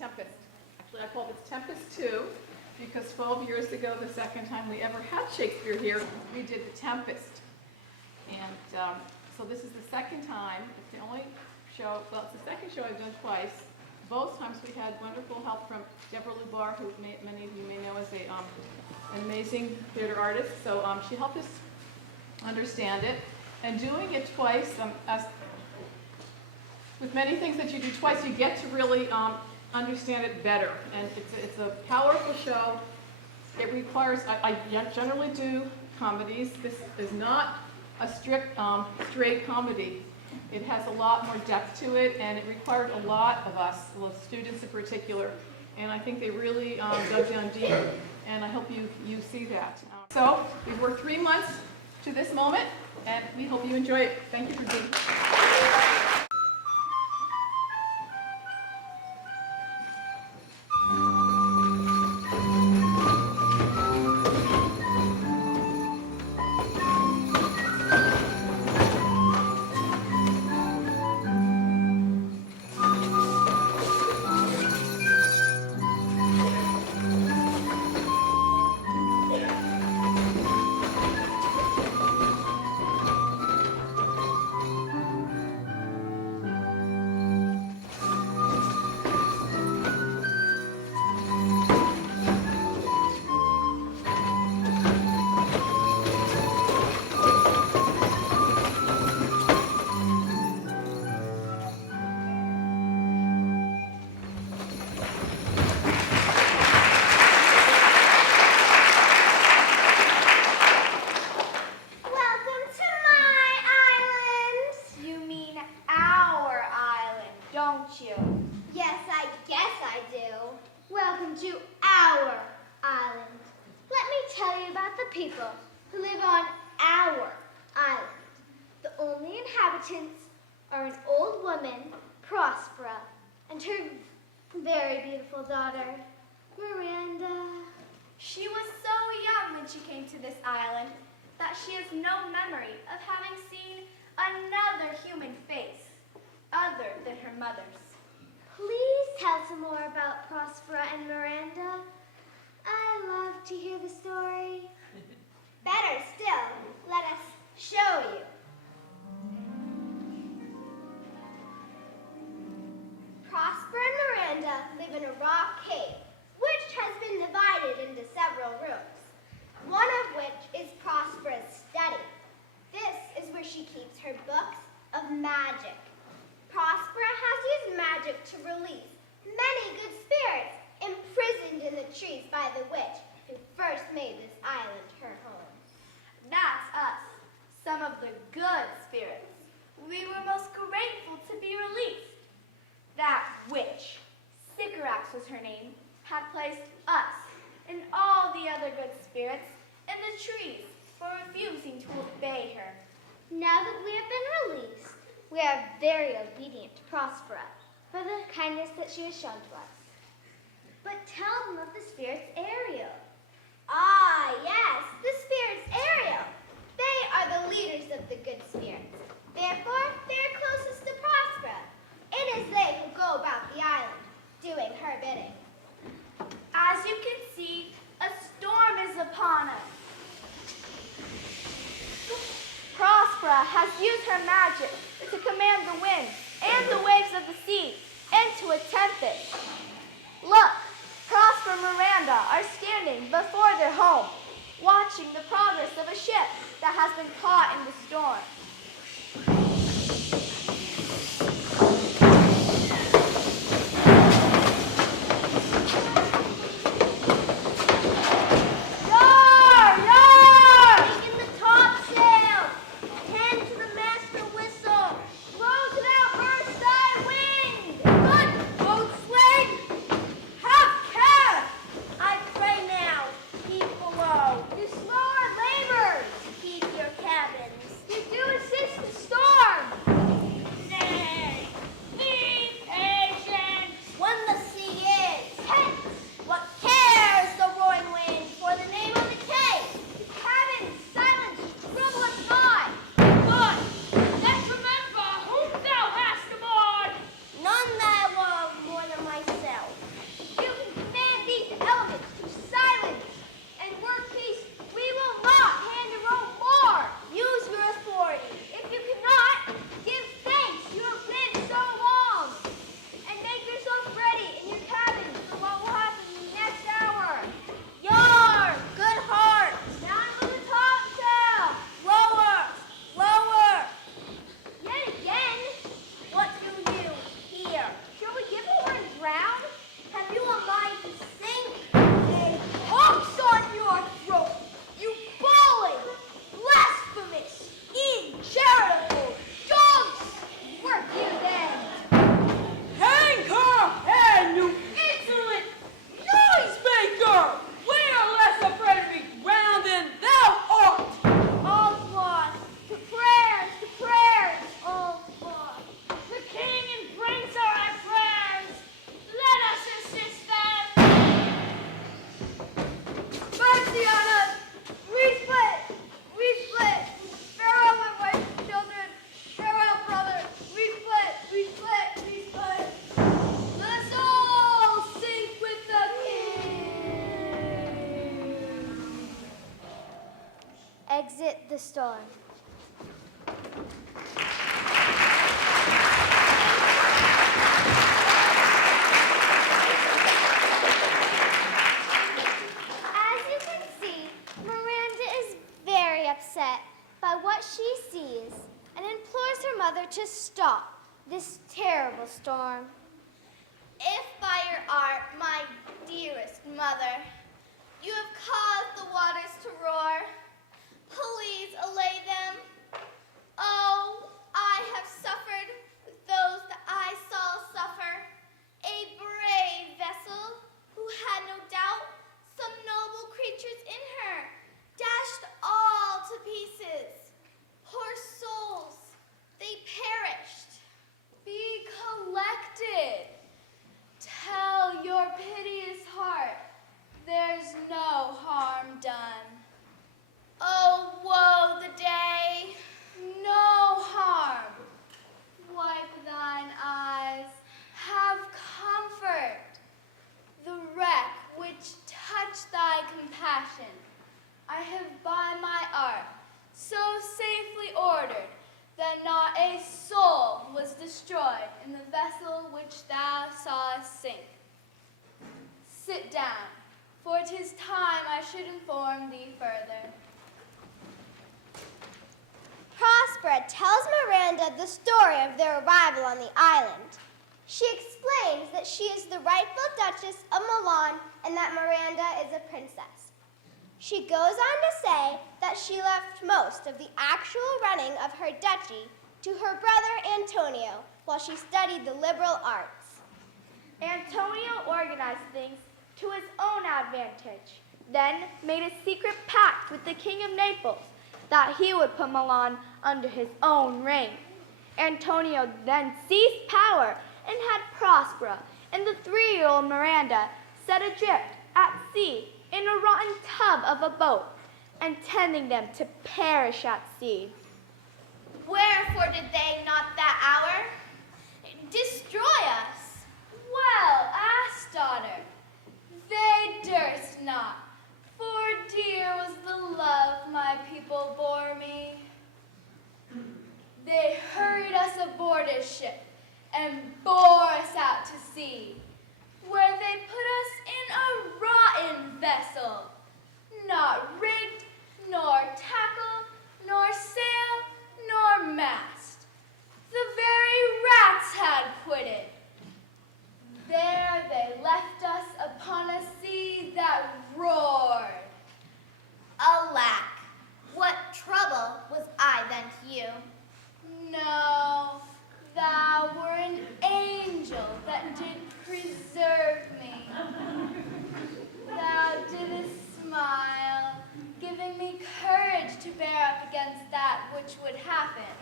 Tempest. Actually, I called this Tempest 2 because 12 years ago, the second time we ever had Shakespeare here, we did the Tempest. And so this is the second time. It's the only show, well, it's the second show I've done twice. Both times we had wonderful help from Deborah Lubar, who many of you may know as an amazing theater artist. So she helped us understand it. And doing it twice, as with many things that you do twice, you get to really understand it better. And it's a powerful show. It requires, I generally do comedies. This is not a strict, straight comedy. It has a lot more depth to it, and it required a lot of us, well, students in particular. And I think they really dug down deep, and I hope you see that. So we've worked 3 months to this moment, and we hope you enjoy it. Thank you for being here. People who live on our island. The only inhabitants are an old woman, Prospera, and her very beautiful daughter, Miranda. She was so young when she came to this island that she has no memory of having seen another human face other than her mother's. Please tell some more about Prospera and Miranda. I love to hear the story. Better still, let us show you. Prospera and Miranda live in a rock cave, which has been divided into several rooms, one of which is Prospera's study. This is where she keeps her books of magic. Prospera has used magic to release many good spirits imprisoned in the trees by the witch who first made this island her home. That's us, some of the good spirits. We were most grateful to be released. That witch, Sycorax was her name, had placed us and all the other good spirits in the trees for refusing to obey her. Now that we have been released, we are very obedient to Prospera for the kindness that she has shown to us. But tell them of the spirits Ariel. Ah, yes, the spirits Ariel. They are the leaders of the good spirits. Therefore, they are closest to Prospera. It is they who go about the island, doing her bidding. As you can see, a storm is upon us. Prospera has used her magic to command the wind and the waves of the sea into a tempest. Look, Prospera and Miranda are standing before their home, watching the progress of a ship that has been caught in the storm. You do storm. As you can see, Miranda is very upset by what she sees and implores her mother to stop this terrible storm. If by your art, my dearest mother, you have caused the waters to roar, please allay them. Oh, I have suffered with those that I saw suffer. A brave vessel who had no doubt some noble creatures in her, dashed all to pieces. Poor souls, they perished. Be collected. Tell your piteous heart there's no harm done. Oh, woe the day, no harm. Wipe thine eyes, have comfort. The wreck which touched thy compassion, I have by my art so safely ordered that not a soul was destroyed in the vessel which thou sawest sink. Sit down, for 'tis time I should inform thee further. Prospera tells Miranda the story of their arrival on the island. She explains that she is the rightful Duchess of Milan and that Miranda is a princess. She goes on to say that she left most of the actual running of her duchy to her brother Antonio while she studied the liberal arts. Antonio organized things to his own advantage, then made a secret pact with the King of Naples that he would put Milan under his own reign. Antonio then seized power and had Prospera and the 3-year-old Miranda set adrift at sea in a rotten tub of a boat, intending them to perish at sea. Wherefore did they not that hour destroy us? Well asked, daughter. They durst not, for dear was the love my people bore me. They hurried us aboard a ship and bore us out to sea, where they put us in a rotten vessel, not rigged, nor tackle, nor sail, nor mast. The very rats had quitted. There they left us upon a sea that roared. Alack, what trouble was I then to you? No, thou were an angel that did preserve me. Thou didst smile, giving me courage to bear up against that which would happen.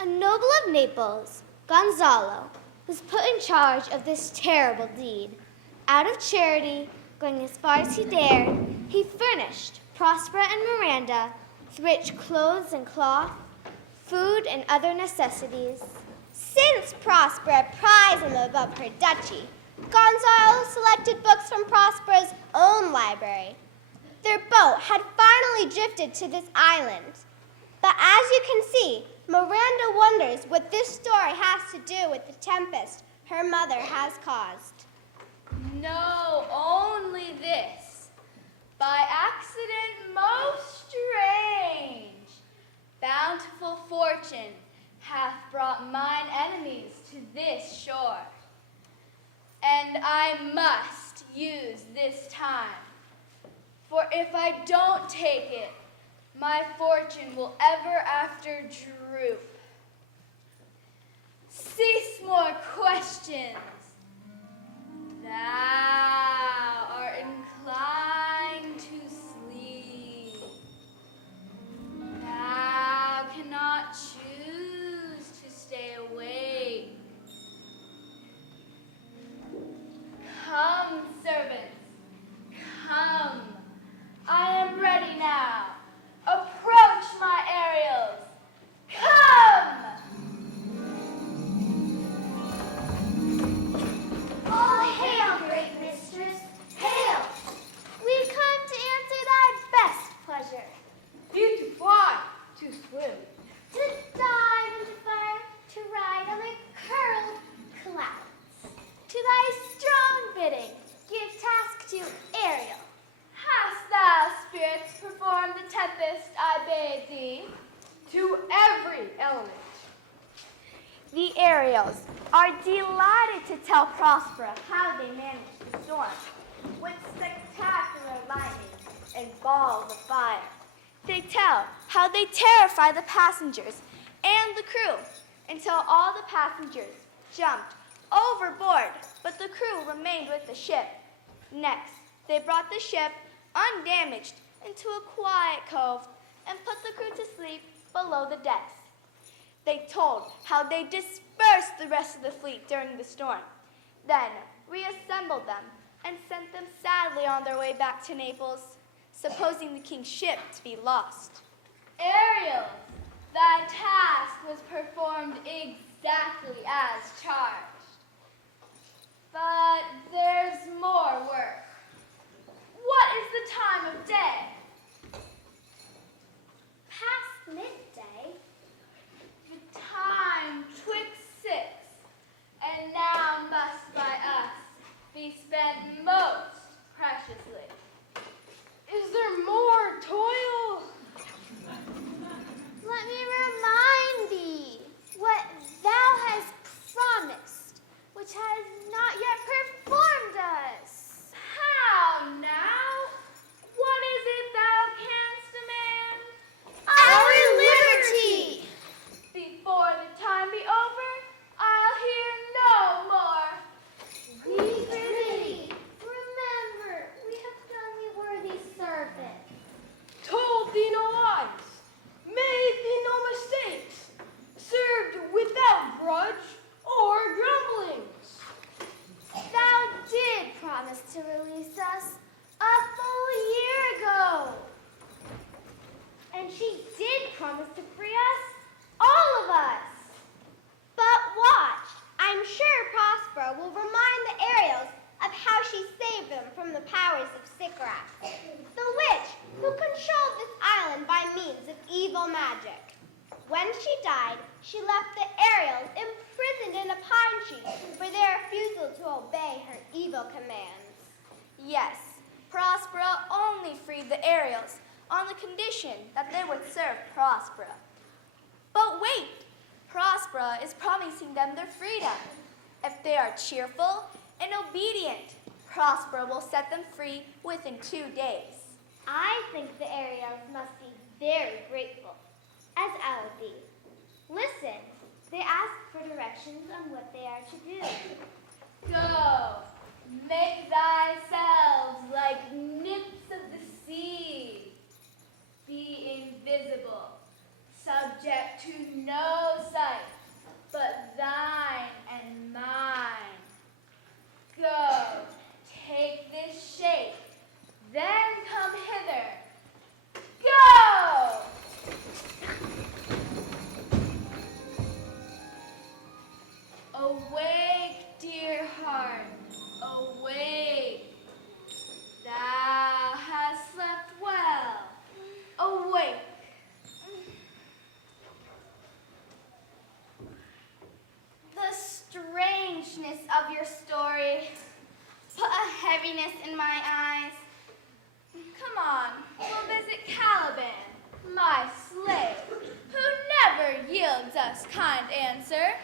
A noble of Naples, Gonzalo, was put in charge of this terrible deed. Out of charity, going as far as he dared, he furnished Prospera and Miranda with rich clothes and cloth, food and other necessities. Since Prospera prized them above her duchy, Gonzalo selected books from Prospera's own library. Their boat had finally drifted to this island. But as you can see, Miranda wonders what this story has to do with the tempest her mother has caused. No, only this. By accident most strange, bountiful fortune hath brought mine enemies to this shore. And I must use this time, for if I don't take it, my fortune will ever after droop. Cease more questions. Thou art inclined to sleep. Thou cannot choose to stay awake. Come, servants, come. I am ready now. Approach my aerials. Come! Ariels are delighted to tell Prospera how they managed the storm with spectacular lightning and balls of fire. They tell how they terrify the passengers and the crew until all the passengers jumped overboard, but the crew remained with the ship. Next, they brought the ship undamaged into a quiet cove and put the crew to sleep below the decks. They told how they dispersed the rest of the fleet during the storm, then reassembled them and sent them sadly on their way back to Naples, supposing the king's ship to be lost. Ariels, thy task was performed exactly as charged. But there's more work. What is the time of day? Past midday. The time twixt 6, and now must by us be spent most preciously. Is there more toil? Let me remind thee what thou hast promised, which has not yet performed us. How now? What is it thou canst demand? Our liberty! Before the time be over, I'll hear no more. We prithee, remember, we have done thee worthy service. Told thee no lies, made thee no mistakes, served without grudge or grumblings. Thou did promise to release us a full year ago. And she did promise to free us, all of us. But watch, I'm sure Prospera will remind the Ariels of how she saved them from the powers of Sycorax, the witch who controlled this island by means of evil magic. When she died, she left the Ariels imprisoned in a pine tree for their refusal to obey her evil commands. Yes, Prospera only freed the Ariels on the condition that they would serve Prospera. But wait, Prospera is promising them their freedom. If they are cheerful and obedient, Prospera will set them free within 2 days. I think the Ariels must be very grateful, as I would be. Listen, they ask for directions on what they are to do. Go, make thyselves like nymphs of the sea. Be invisible, subject to no sight, but thine and mine. Go, take this shape, then come hither. Go! Awake, dear heart, awake. Thou hast slept well. Awake. The strangeness of your story put a heaviness in my eyes. Come on, we'll visit Caliban, my slave, who never yields us kind answer.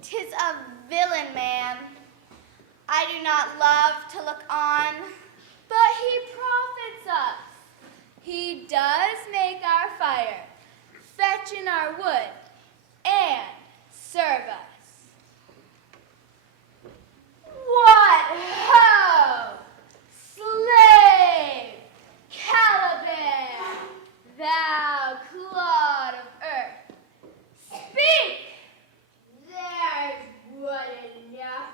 'Tis a villain man. I do not love to look on. But he profits us. He does make our fire, fetch in our wood, and serve us. What ho! Slave! Caliban! Thou clod of earth! Speak! There's wood enough.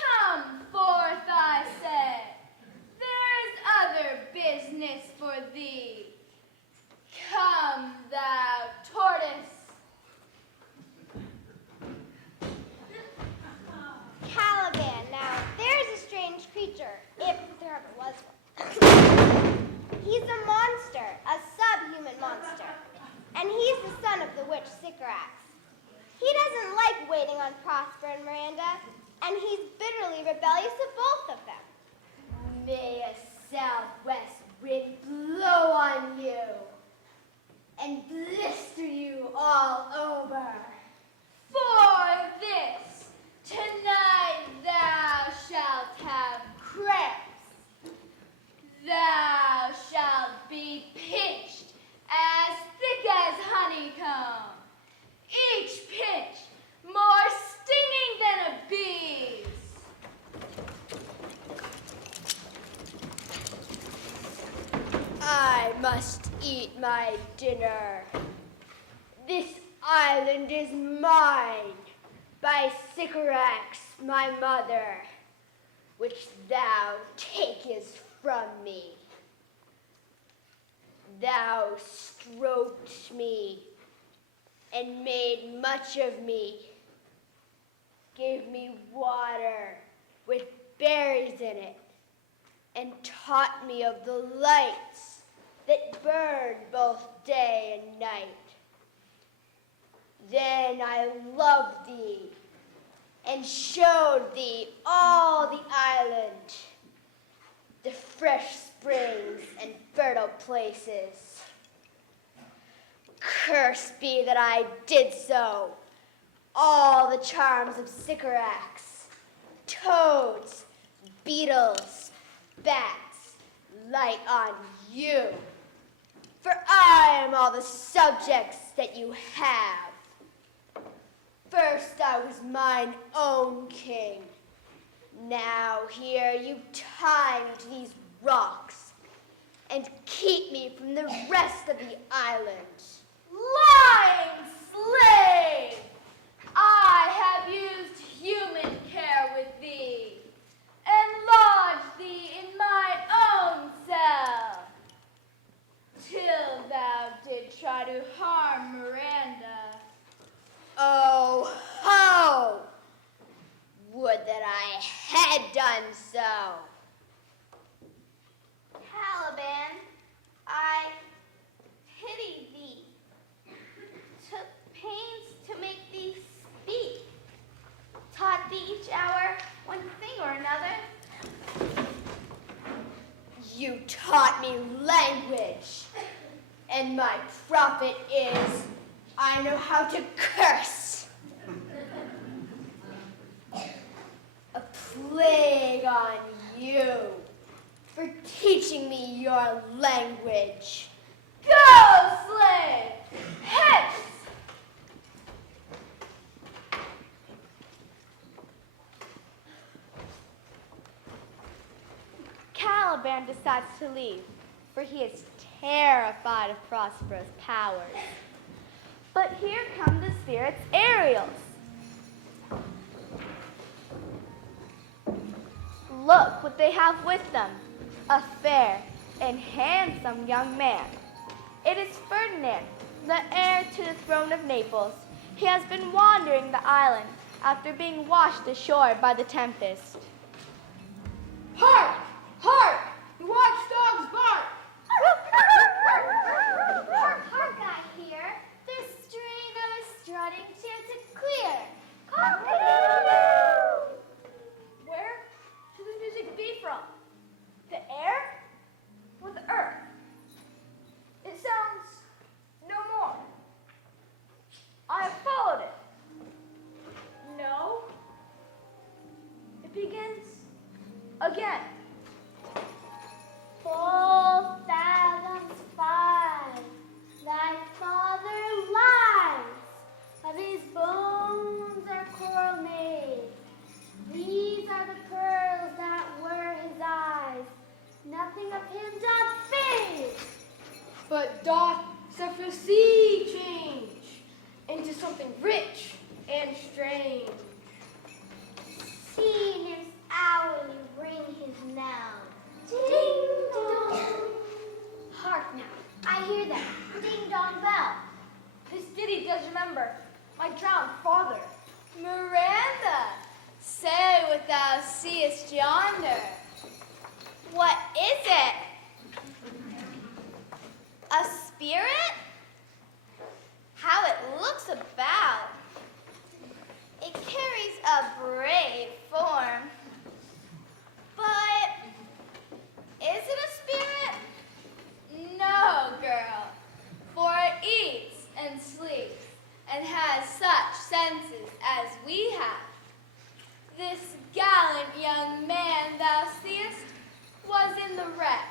Come forth, I say. There's other business for thee. Come, thou tortoise. Caliban, now, there's a strange creature, if there ever was one. He's a monster, a subhuman monster, and he's the son of the witch Sycorax. He doesn't like waiting on Prosper and Miranda, and he's bitterly rebellious of both of them. May a southwest wind blow on you and blister you all over. For my dinner. This island is mine by Sycorax, my mother, which thou takest from me. Thou stroked me and made much of me, gave me water with berries in it, and taught me of the lights that burn both day and night. Then I loved thee and showed thee all the island, the fresh springs and fertile places. Cursed be that I did so. All the charms of Sycorax, toads, beetles, bats, light on you. For I am all the subjects that you have. First I was mine own king. Now here you tie me to these rocks and keep me from the rest of the island. Lying slave! I have used human care with thee, and lodged thee in mine own cell, till thou did try to harm Miranda. Oh, ho! Would that I had done so. Caliban, I pity thee. Took pains to make thee speak. Taught thee each hour one thing or another. You taught me language, and my profit is I know how to curse. A plague on you for teaching me your language. Go, slave! Hence! Caliban decides to leave, for he is terrified of Prospero's powers. But here come the spirits' Ariels. Look what they have with them, a fair and handsome young man. It is Ferdinand, the heir to the throne of Naples. He has been wandering the island after being washed ashore by the Tempest. Hark! Hark! The watchdogs bark! Hark, hark, I hear. The strain of a strutting chanted clear. Where should this music be from? The air or the earth? It sounds no more. I have followed it. No. It begins again. 4 fathoms 5, thy father lies. Of his bones are coral made. These are the pearls that were his eyes. Nothing of him doth fade. But doth Zephyr sea change into something rich and strange? Sea nymphs hourly ring his knell. Ding dong. Hark now, I hear them. Ding dong bell. This ditty does remember my drowned father. Miranda, say what thou seest yonder. What is it? A spirit? How it looks about. It carries a brave form. But is it a spirit? No, girl, for it eats and sleeps and has such senses as we have. This gallant young man thou seest was in the wreck.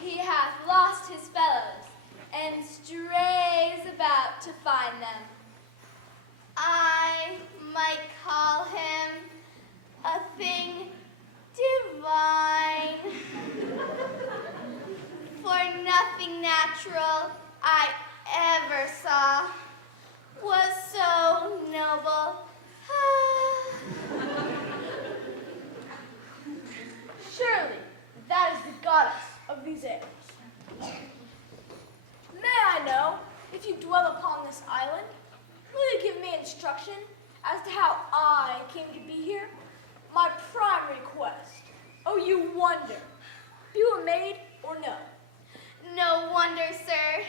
He hath lost his fellows and strays about to find them. I might call him a thing divine. For For nothing natural I ever saw was so noble. Surely, that is the goddess of these airs. May I know, if you dwell upon this island, will you give me instruction as to how I came to be here? My prime request. Oh, you wonder. You a maid or no? No wonder, sir,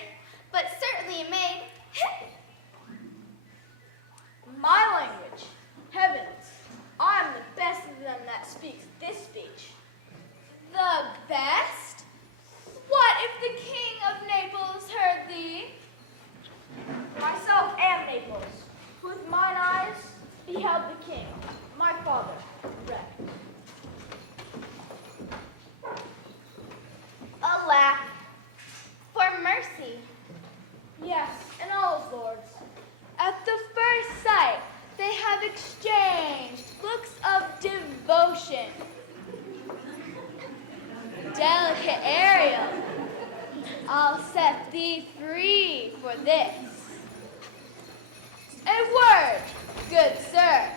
but certainly a maid. My language, heavens, I am the best of them that speaks this speech. The best? What if the King of Naples heard thee? Myself am Naples, who with mine eyes beheld the king, my father, wrecked. Alack, for mercy. Yes, and all his lords. At the first sight, they have exchanged looks of devotion. Delicate Ariel, I'll set thee free for this. A word, good sir.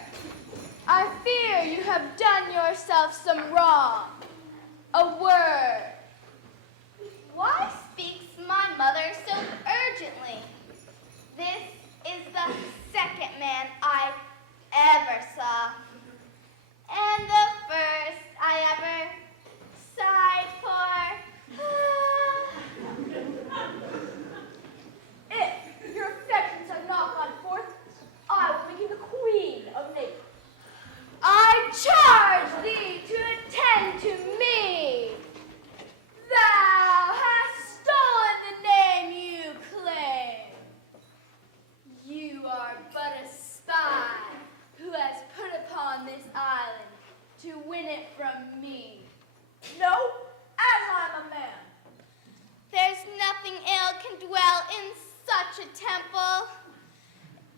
I fear you have done yourself some wrong. A word. Why speaks my mother so urgently? This is the second man I ever saw, and the first I ever sighed for. If your affections have not gone forth, I will make you the queen of Naples. I charge thee to attend to me. Thou hast stolen the name you claim. You are but a spy who has put upon this island to win it from me. No, as I'm a man. There's nothing ill can dwell in such a temple.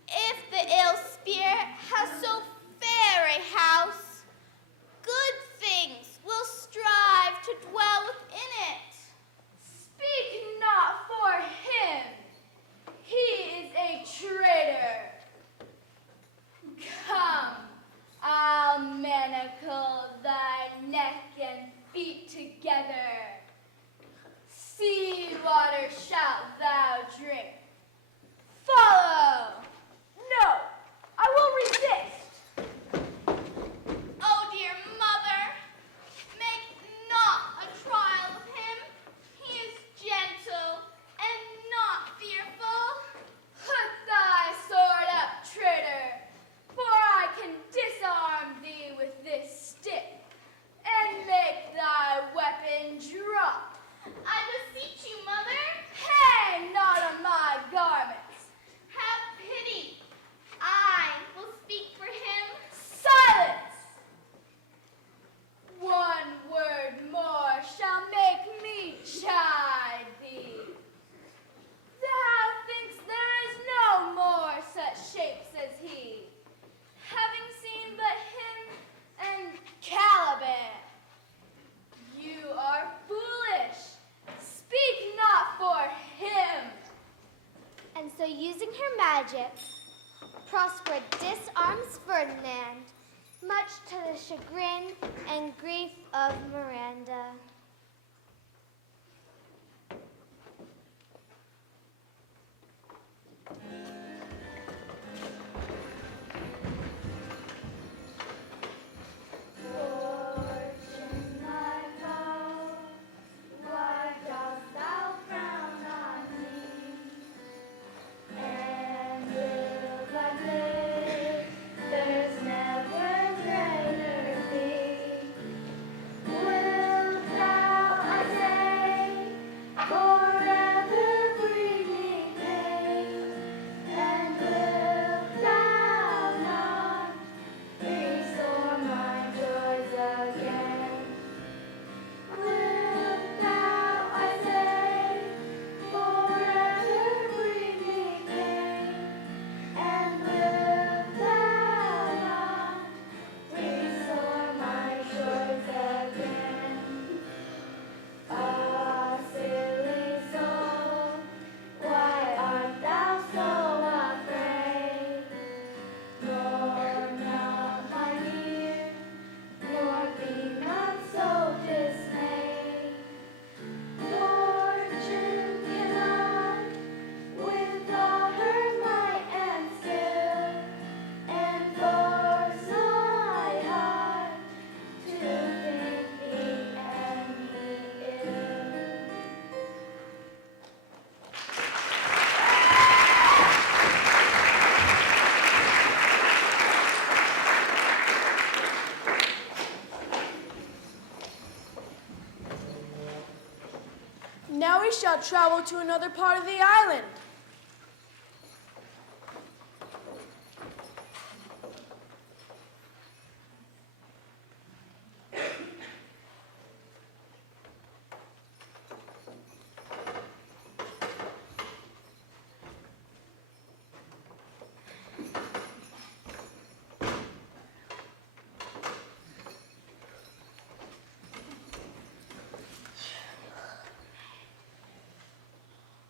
If the ill spirit has so fair a house, good things will strive to dwell within it. Speak not for him. He is a traitor. Come, I'll manacle thy neck and feet together. Sea water shalt thou drink. Follow. No, I will resist. Oh, dear mother, make not a trial of him. He is gentle and not fearful. Put thy sword up, traitor, for I can disarm thee with this stick and make thy weapon drop. I beseech you, mother, Hang not on my garments. have pity. I will speak for him. Silence! One word more shall make me chide thee. Thou think'st there is no more such shapes as he, having seen but him and Caliban. You are foolish. Speak not for him. And so, using her magic, Prospera disarms Ferdinand, much to the chagrin and grief of Miranda. Fortune, my foe, why dost thou frown on me? And will thy glitters never greater be? Wilt thou shall travel to another part of the island.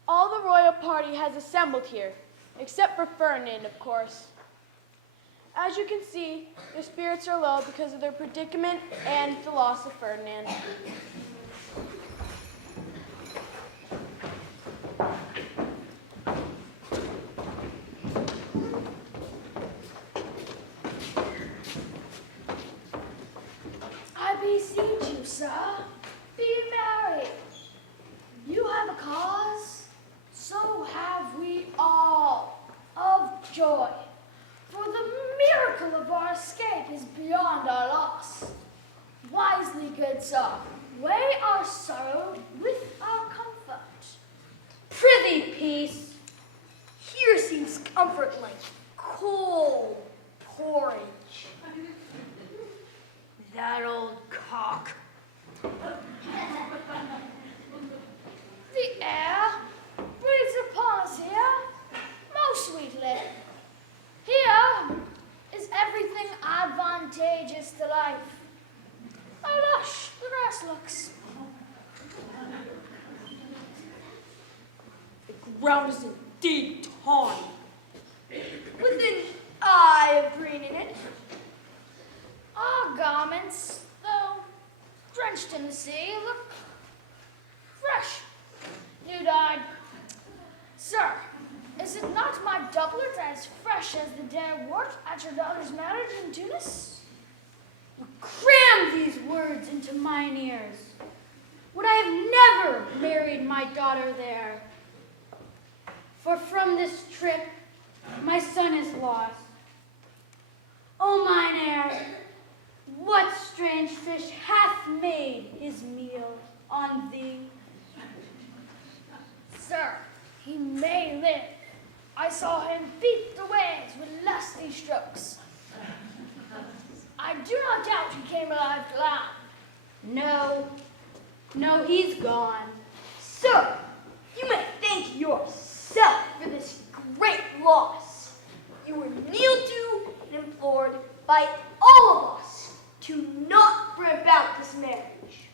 All the royal party has assembled here, except for Ferdinand, of course. As you can see, their spirits are low because of their predicament and the loss of Ferdinand. I beseech you, sir, be merry. You have a cause, so have we all, of joy. For the miracle of our escape is beyond our loss. Wisely, good sir, weigh our sorrow with our comfort. Prithee, peace. Here seems comfort like cold porridge. That old cock. The air breathes upon us here most sweetly. Here is everything advantageous to life. How lush the grass looks. The ground is indeed tawny, with an eye of green in it. Our garments, though drenched in the sea, look fresh, new-dyed. Sir, is it not my doublet as fresh as the day I wore it at your daughter's marriage in Tunis? You cram these words into mine ears. Would I have never married my daughter there? For from this trip, my son is lost. O mine heir, what strange fish hath made his meal on thee? Sir, he may live. I saw him beat the waves with lusty strokes. I do not doubt he came alive to land. No, he's gone. Sir, you may thank yourself for this great loss. You were kneeled to and implored by all of us to not bring about this marriage.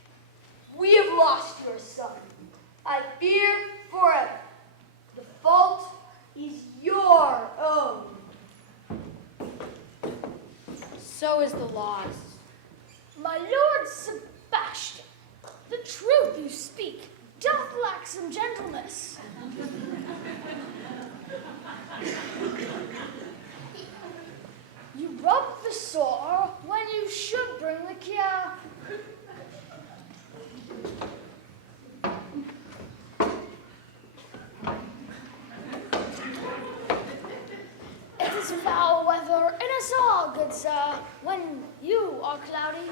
We have lost your son, I fear forever. The fault is your own. So is the loss. My lord Sebastian, the truth you speak doth lack some gentleness. You rub the sore when you should bring the cure. It is foul weather in us all, good sir, when you are cloudy.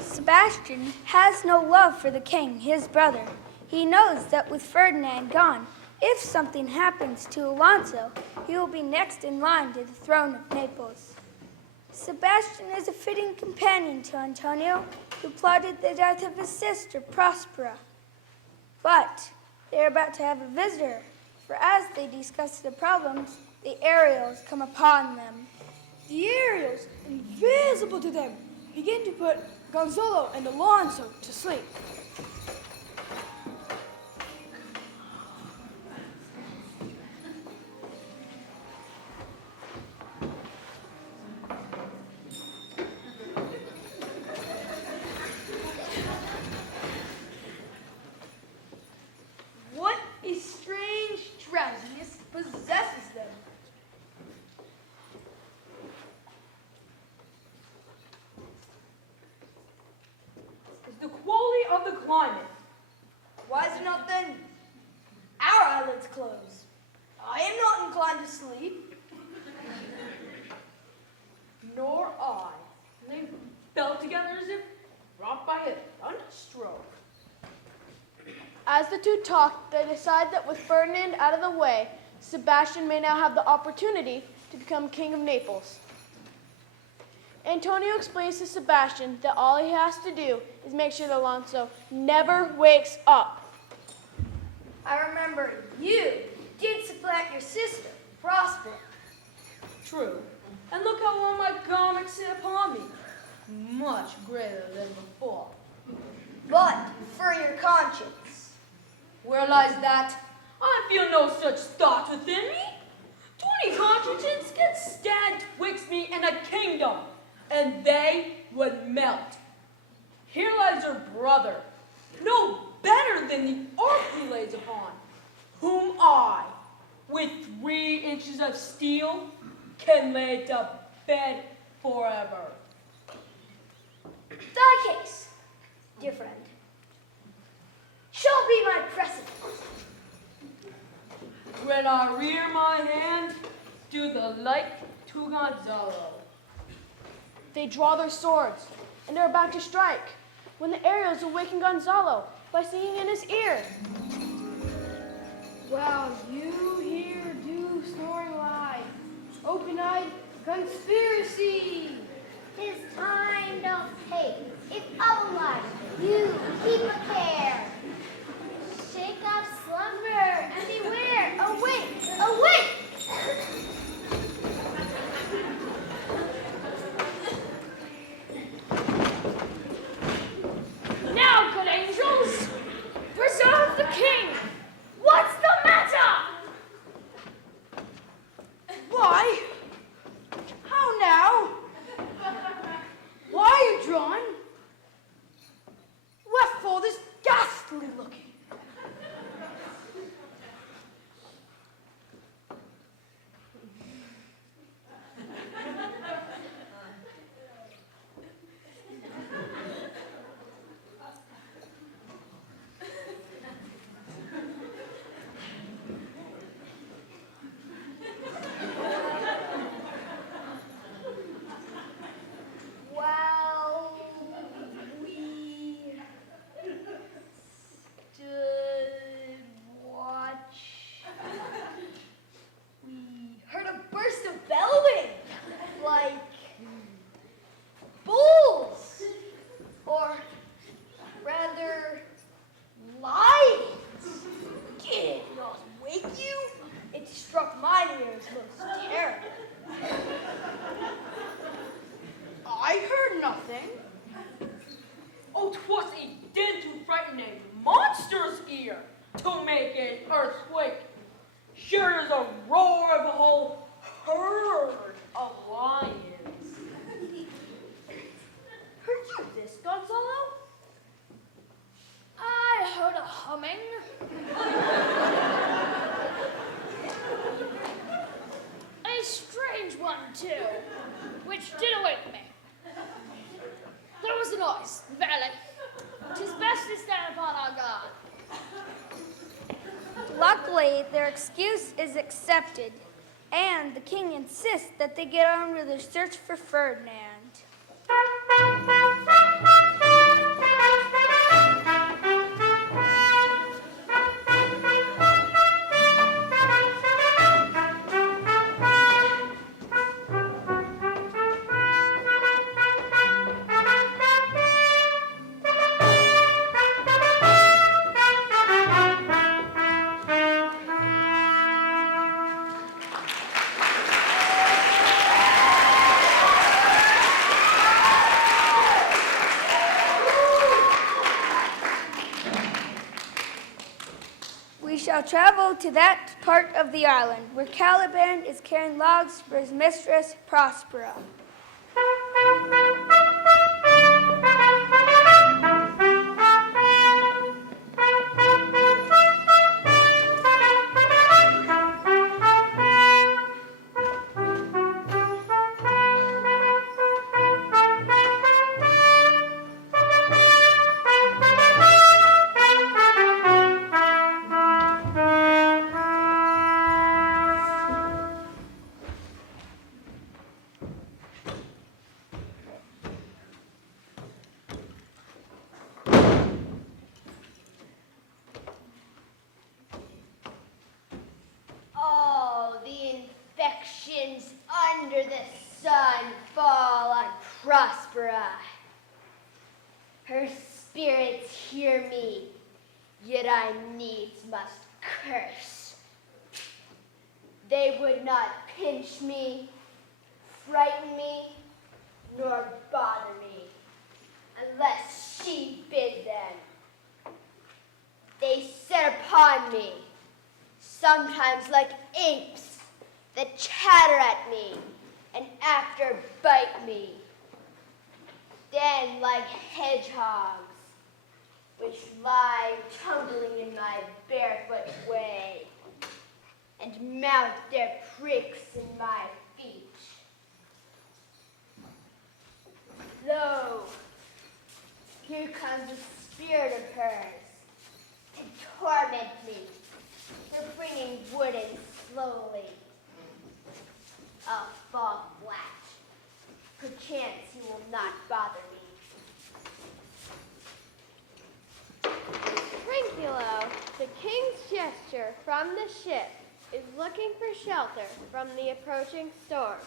Sebastian has no love for the king, his brother. He knows that with Ferdinand gone, if something happens to Alonso, he will be next in line to the throne of Naples. Sebastian is a fitting companion to Antonio, who plotted the death of his sister, Prospera. But they are about to have a visitor, for as they discuss the problems, the Ariels come upon them. The Ariels, invisible to them, begin to put Gonzalo and Alonso to sleep. What a strange drowsiness possesses them. It's the quality of the climate. As the two talk, they decide that with Ferdinand out of the way, Sebastian may now have the opportunity to become King of Naples. Antonio explains to Sebastian that all he has to do is make sure that Alonso never wakes up. I remember you did supplant your sister, Prospera. True. And look how well my garments sit upon me. Much greater than before. But for your conscience. Where lies that? I feel no such thought within me. 20 consciences can stand twixt me and a kingdom, and they would melt. Here lies your brother, no better than the earth he lays upon, whom I, with 3 inches of steel, can lay to bed forever. Thy case, dear friend, shall be my precedent. When I rear my hand, do the like to Gonzalo. They draw their swords, and they're about to strike, when the Ariels awaken Gonzalo by singing in his ear. While you here do snoring lie, open-eyed conspiracy. His time doth take, if otherwise you keep a care. Shake off slumber and beware, awake, awake! Now, good angels, preserve the king. What's the matter? Why? How now? Why are you drawn? Wherefore this ghastly looking? Well, we stood watch. We heard a burst of bellowing, like bulls, or rather lions. Did it not wake you? It struck my ears most terribly. I heard nothing. Oh, 'twas a din to frighten a monster's ear, to make an earthquake. Sure as a roar of a whole herd of lions. Heard you this, Gonzalo? I heard a humming. A strange one, too, which did awake me. There was a noise, verily. 'Tis best to stand upon our guard. Luckily, their excuse is accepted, and the king insists that they get on with their search for Ferdinand. We shall travel to that part of the island where Caliban is carrying logs for his mistress, Prospera. affections under the sun fall on Prospera. Her spirits hear me, yet I needs must curse. They would not pinch me, frighten me, nor bother me, unless she bid them. They set upon me, sometimes like apes that chatter at me and after bite me, then like hedgehogs which lie tumbling in my barefoot way and mount their pricks in my feet. Lo, here comes a spirit of hers to torment me. They're bringing wood in slowly. I'll fall flat. Perchance he will not bother me. Trinculo, the king's gesture from the ship, is looking for shelter from the approaching storm.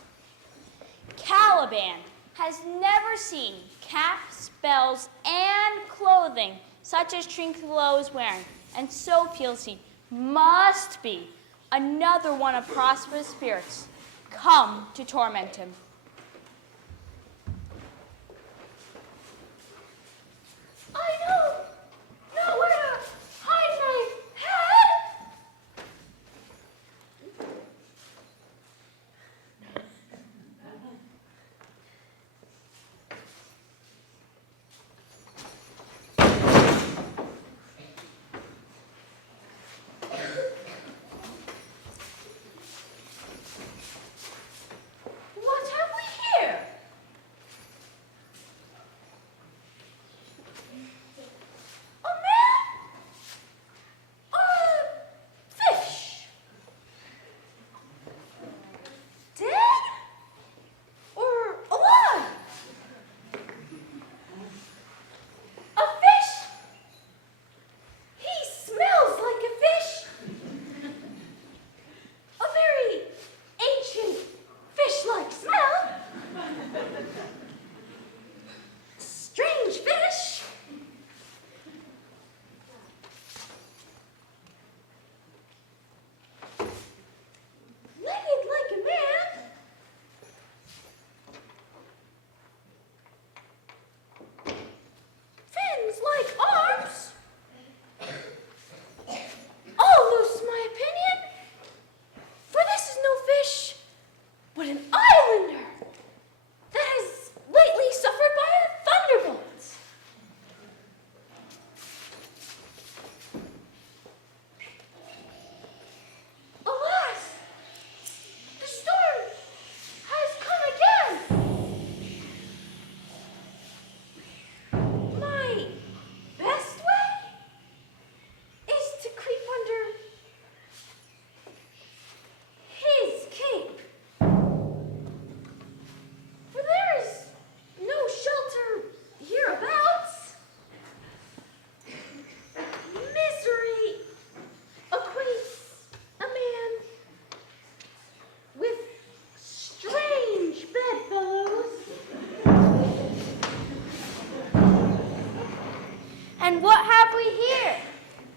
Caliban has never seen caps, bells, and clothing such as Trinculo is wearing, and so feels he must be another one of Prospera's spirits come to torment him. I know nowhere to hide my head. What have we here? A man? A fish? Dead? Or alive? A fish? He smells like a fish. A very ancient fish-like smell. Strange fish. Legged like a man. Fins like arms. Almost my opinion. For this is no fish, but an islander that has lately suffered by a thunderbolt. Alas, the storm has come again. My best way is to creep under his cape. For there is no shelter hereabouts. Misery acquaints a man with strange bedfellows. And what have we here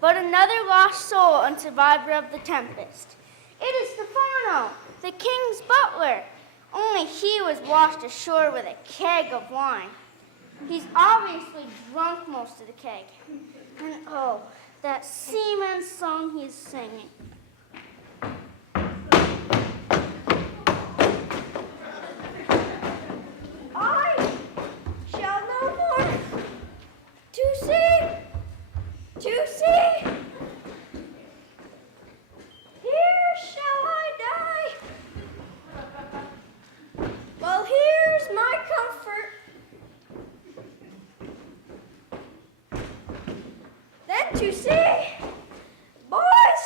but another lost soul and survivor of the Tempest? It is Stefano, the king's butler, only he was washed ashore with a keg of wine. He's obviously drunk most of the keg. And oh, that seaman's song he's singing. I shall no more to see, here shall I die. Well, here's my comfort. Then to see, boys,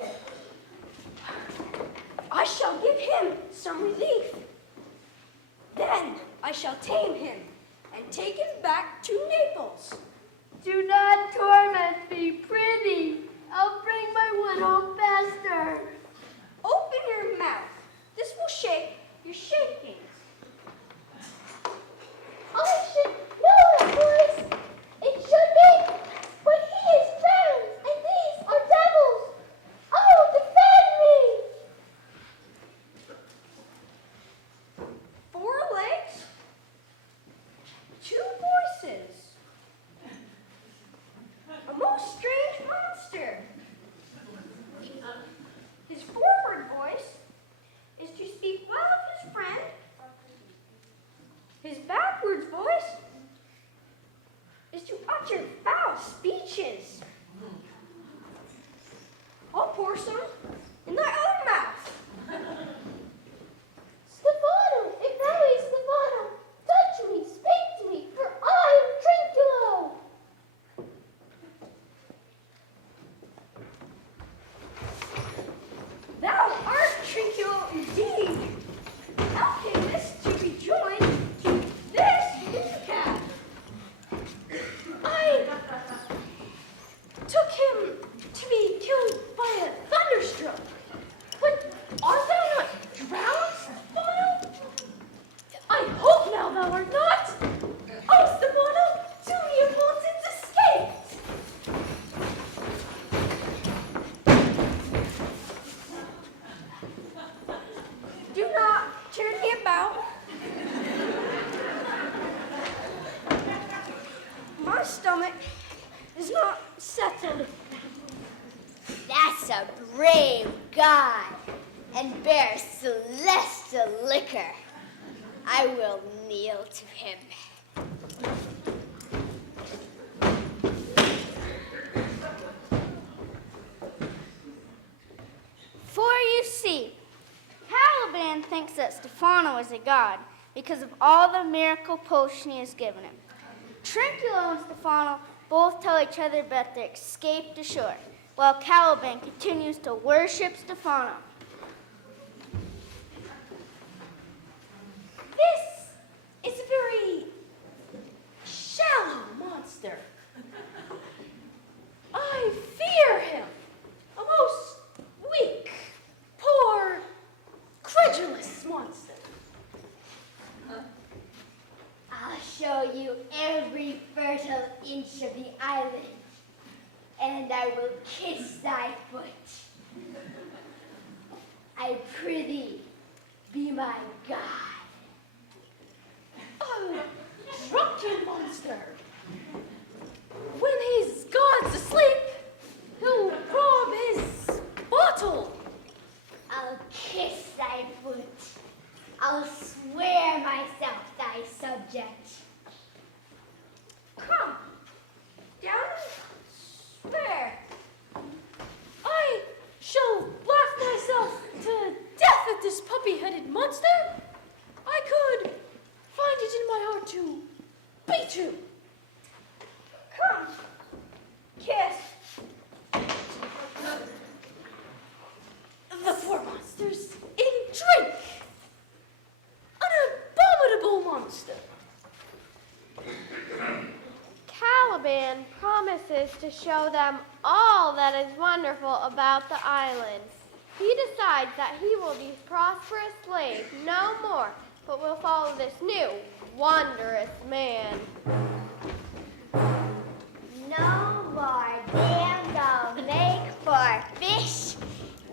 village. I shall give him some relief. Then I shall tame him and take him back to Naples. Do not torment me, pretty. I'll bring my widow faster. Open your mouth. This will shake your shakings. I should know that voice. It should be, but he is drowned, and these are devils. Oh, defend me! 4 legs, 2 voices. A most strange monster. His forward voice is to speak well of his friend. His backwards voice is to utter foul speeches. I'll pour some in thy other mouth. Stefano, if thou be Stefano, touch me, speak to me, for I am Trinculo. Thou art Trinculo indeed. How came this to be joined to this miscap? I took him to be killed by a thunderstroke. But art thou not drowned, Stefano? I hope now thou art not. Oh, Stefano, two Neapolitans escaped. Do not turn me about. My stomach is not settled. That's a brave guy and bears celestial liquor. I will kneel to him. For you see, Caliban thinks that Stefano is a god because of all the miracle potion he has given him. Trinculo and Stefano both tell each other about their escape to shore, while Caliban continues to worship Stefano. This is a very shallow monster. I fear him. A most weak, poor, credulous monster. I'll show you every fertile inch of the island, and I will kiss thy foot. I prithee, be my god. Oh, drunken monster. When his god's asleep, he'll rob his bottle. I'll kiss thy foot. I'll swear myself thy subject. Come, down and swear. I shall laugh myself to death at this puppy-headed monster. I could find it in my heart to beat you. Come, kiss. The poor monster's in drink. An abominable monster. Caliban promises to show them all that is wonderful about the island. He decides that he will be prosperous slave no more, but will follow this new, wondrous man. No more dams I'll make for fish.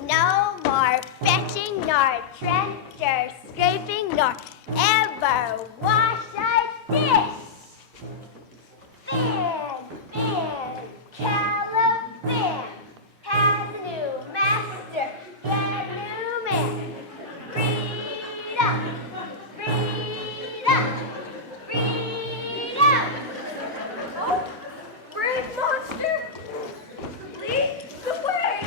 No more fetching, nor trencher scraping, nor ever wash a dish. Fan, Caliban has a new master, get a new man. Freedom, freedom, freedom. Oh, brave monster, lead the way.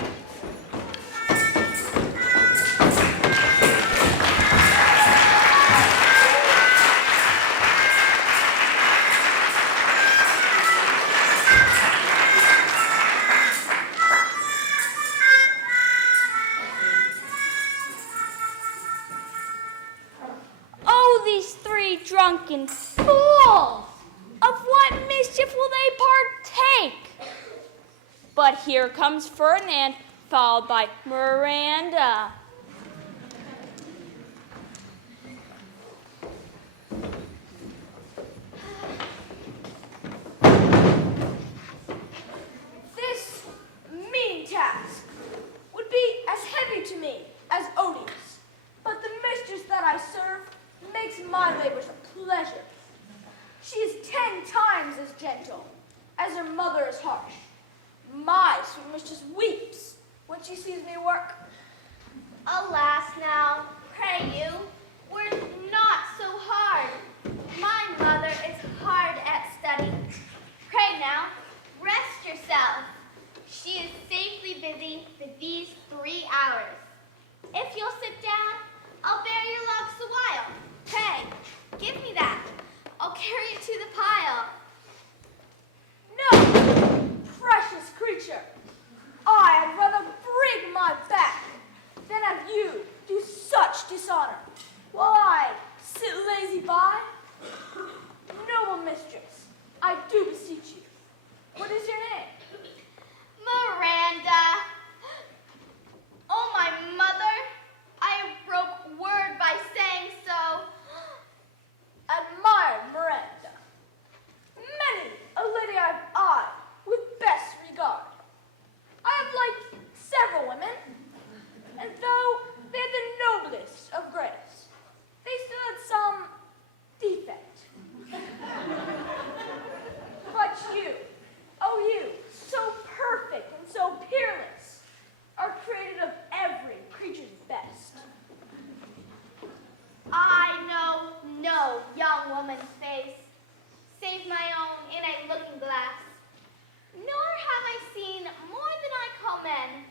drunken fools! Of what mischief will they partake? But here comes Ferdinand, followed by Miranda. This mean task would be as heavy to me as odious, but the mistress that I serve makes my labors a pleasure. She is 10 times as gentle as her mother is harsh. My sweet mistress weeps when she sees me work. Alas now, pray you, we're not so hard. My mother is hard at study. Pray now, rest yourself. She is safely busy for these 3 hours. If you'll sit down, I'll bear your logs a while. Pray, give me that. I'll carry it to the pile. No, precious creature, I had rather break my back than have you do such dishonor, while I sit lazy by. Noble mistress, I do beseech you, what is your name? Miranda. Oh, my mother, I broke word by saying so. Admired Miranda. Many a lady I've eyed with best regard. I have liked several women, and though they're the noblest of grace, they still had some defect. But you, oh you, so perfect and so peerless, are created of every creature's best. I know no young woman's face, save my own in a looking glass. Nor have I seen more than I call men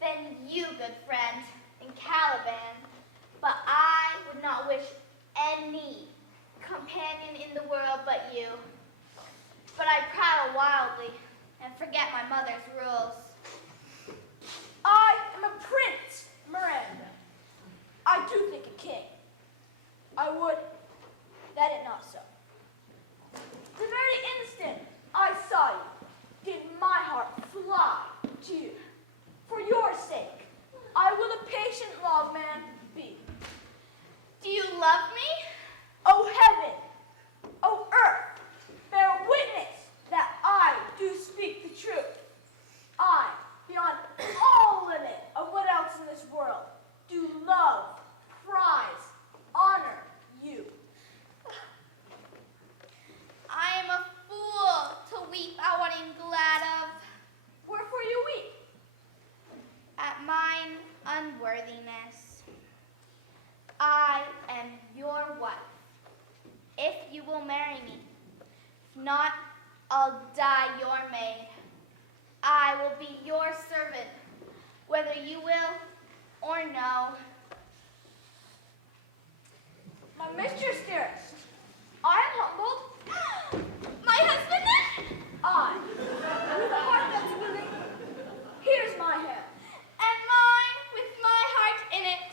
than you, good friend, in Caliban. But I would not wish any companion in the world but you. But I prattle wildly and forget my mother's rules. I am a prince, Miranda. I do think a king. I would that it not so. The very instant I saw you, did my heart fly to you. For your sake, I will a patient logman be. Do you love me? O heaven, O earth, bear witness that I do speak the truth. I, beyond all limit of what else in this world, do love, prize, honor you. I am a fool to weep at what I'm glad of. Wherefore you weep? At mine unworthiness. I am your wife, if you will marry me. If not, I'll die your maid. I will be your servant, whether you will or no. My mistress, dearest, I am humbled. My husband then? I, with a heart that's willing, here's my hand. And mine with my heart in it.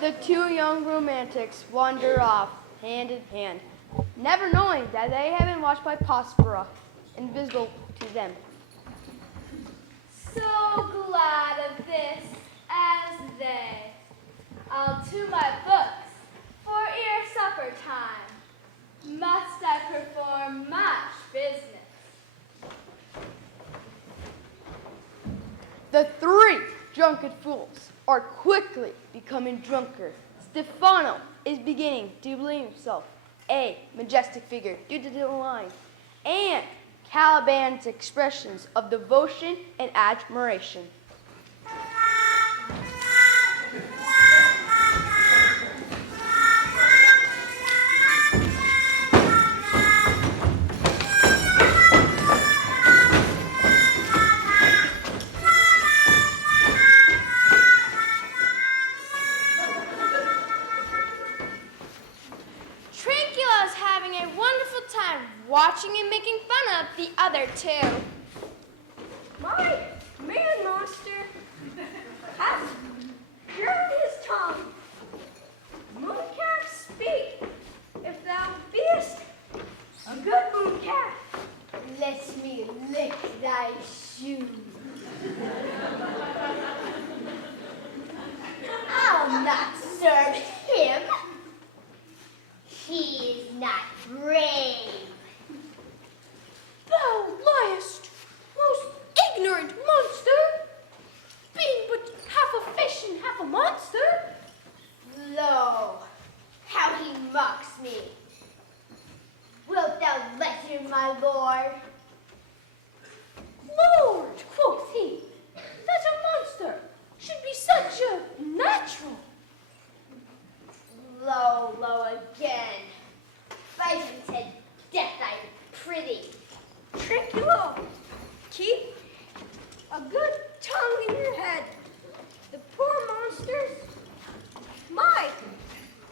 The 2 young romantics wander off, hand in hand, never knowing that they have been watched by Prospera, invisible to them. So glad of this as they. I'll to my books, for ere supper time must I perform much business. The 3 drunken fools are quickly becoming drunker. Stefano is beginning to believe himself a majestic figure due to the line, and Caliban's expressions of devotion and admiration. Tranquilla's having a wonderful time watching and making fun of the other brother, too. My man monster has ground his tongue. Mooncalf, speak, if thou beest a good mooncalf. Let me lick thy shoe. I'll not serve him. He is not brave. Thou liest, most ignorant monster, being but half a fish and half a monster. Lo, how he mocks me. Wilt thou let him, my lord? Lord, quoth he, that a monster should be such a natural. Lo again. Fight him to death, I prithee. Trinculo, keep a good tongue in your head. The poor monster's my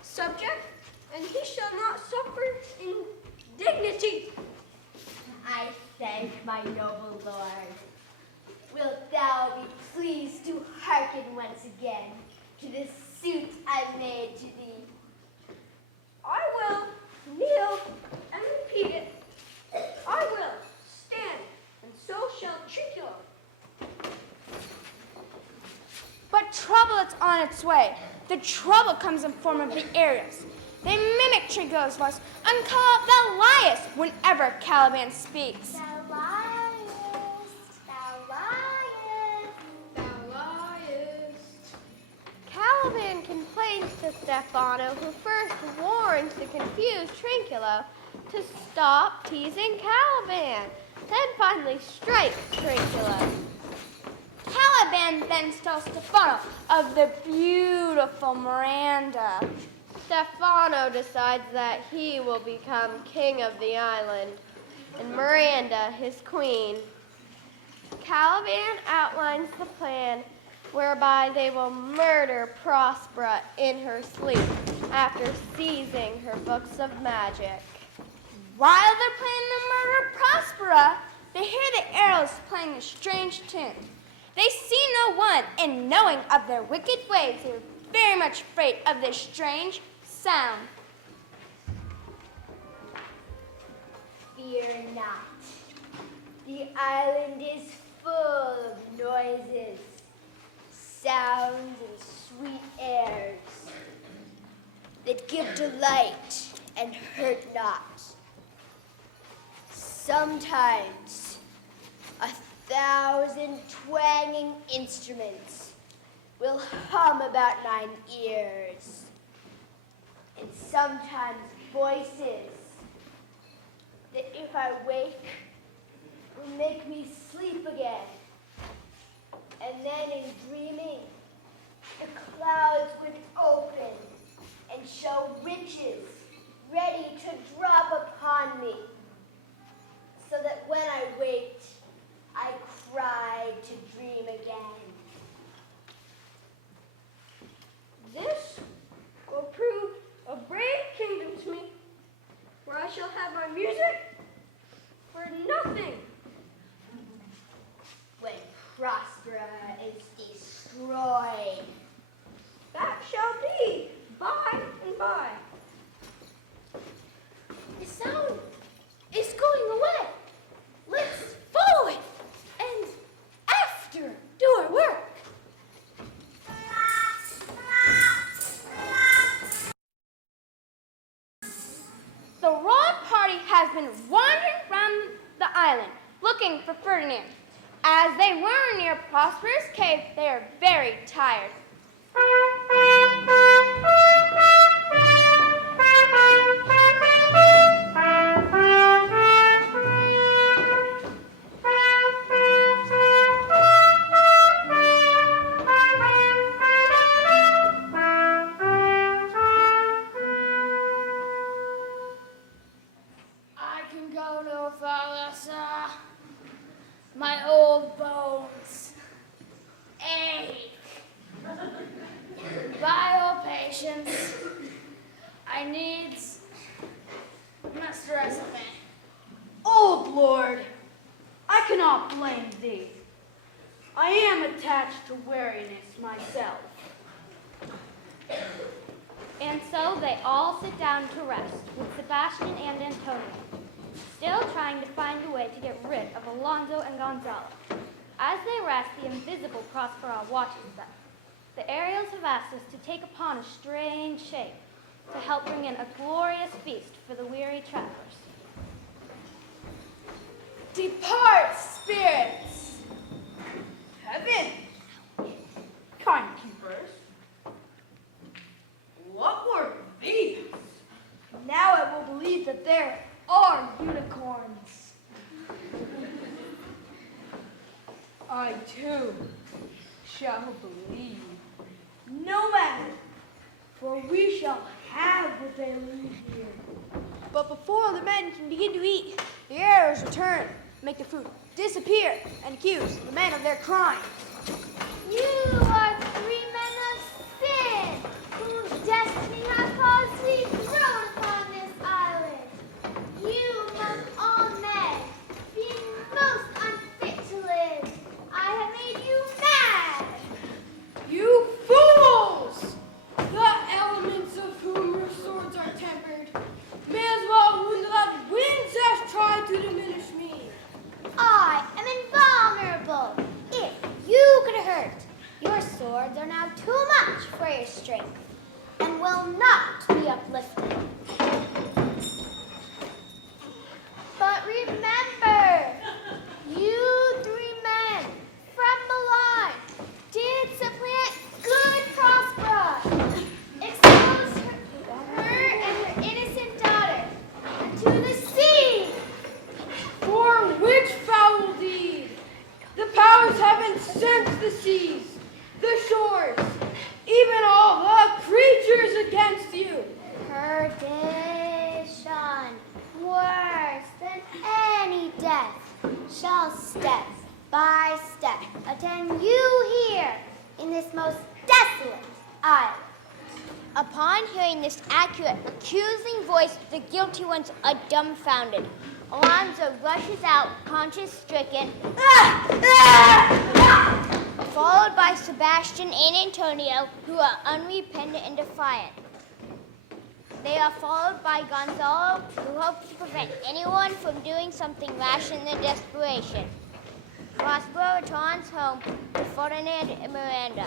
subject, and he shall not suffer indignity. I thank my noble lord. Wilt thou be pleased to hearken once again to the suit I made to thee? I will kneel and repeat it. I will stand, and so shall Trinculo. But trouble is on its way. The trouble comes in form of the Ariels. They mimic Trinculo's voice and call out "Thou liest" whenever Caliban speaks. Thou liest, thou liest. Thou liest. Caliban complains to Stefano, who first warns the confused Trinculo to stop teasing Caliban, then finally strikes Trinculo. Caliban then tells Stefano of the beautiful Miranda. Stefano decides that he will become king of the island, and Miranda his queen. Caliban outlines the plan whereby they will murder Prospera in her sleep after seizing her books of magic. While they're planning to murder Prospera, they hear the Ariels playing a strange tune. They see no one, and knowing of their wicked ways, they are very much afraid of this strange sound. Fear not. The island is full of noises, sounds, and sweet airs that give delight and hurt not. Sometimes 1,000 twanging instruments will hum about mine ears, and sometimes voices that if I wake will make me sleep again. And then in dreaming, the clouds would open and show riches ready to drop upon me, so that when I waked, I cried to dream again. This will prove a brave kingdom to me, where I shall have my music for nothing. When Prospera is destroyed, That shall be by and by. the sound is going away. Let's follow it and after do our work. The royal party has been wandering around the island looking for Ferdinand. As they were near Prospera's cave, they are very tired. I can go no farther, sir. My old bones ache. to weariness myself. And so they all sit down to rest, with Sebastian and Antonio, still trying to find a way to get rid of Alonso and Gonzalo. As they rest, the invisible Prospera watches them. The Ariels have asked us to take upon a strange shape to help bring in a glorious feast for the weary travelers. Depart, spirits! Heaven, kind keepers, what were these? Now I will believe that there are unicorns. I too shall believe. No matter, for we shall have what they leave here. But before the men can begin to eat, the arrows return, make the food disappear, and accuse the men of their crime. You are 3 men of sin, whose destiny has caused to be thrown upon this island. You, among all men, being most unfit to live, I have made you mad. You fools! The elements of whom your swords are tempered may as well wound that winds as try to diminish me. I am invulnerable. If you could hurt, your swords are now too much for your strength and will not be uplifted. But remember, you 3 men from Milan did supplant good Prospera, exposed her and her innocent daughter to the sea. For which foul deed? The powers haven't sent the seas, the shores, even all the creatures against you. Perdition, worse than any death, shall step by step attend you here in this most desolate island. Upon hearing this accurate, accusing voice, the guilty ones are dumbfounded. Alonso rushes out, conscience-stricken, followed by Sebastian and Antonio, who are unrepentant and defiant. They are followed by Gonzalo, who hopes to prevent anyone from doing something rash in their desperation. Prospero returns home to Ferdinand and Miranda.